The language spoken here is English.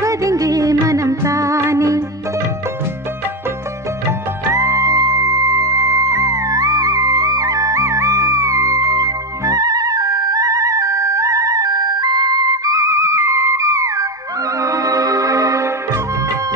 बदले